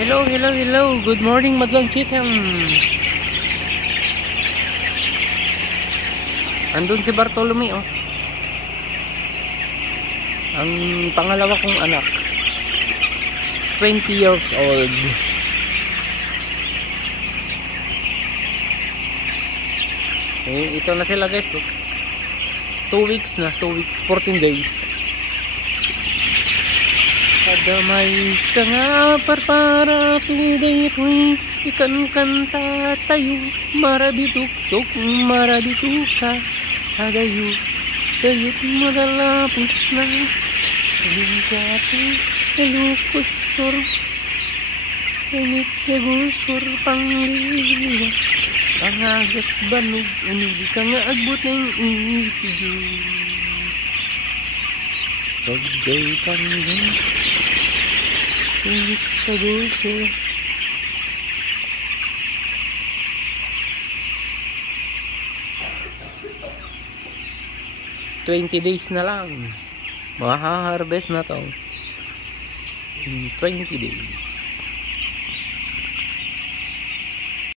Hello, hello, hello. Good morning, Madlang Chicken. Andun si Bartolome, oh. Ang pangalawa kong anak. 20 years old. Eh, ito na sila, guys. 2 weeks na. 2 weeks, 14 days. Kadamay sa nga parpara tuday ito'y ikan kanta tayo marabituk-tuk marabituka agayo dayot madalapos na ligati elupusor samit segusor pangliliwa ang agas banog umili ka nga agbot ng itiyo sagjay panggan ulit sa gusto. 20 days na lang. Maha-harvest na to. 20 days.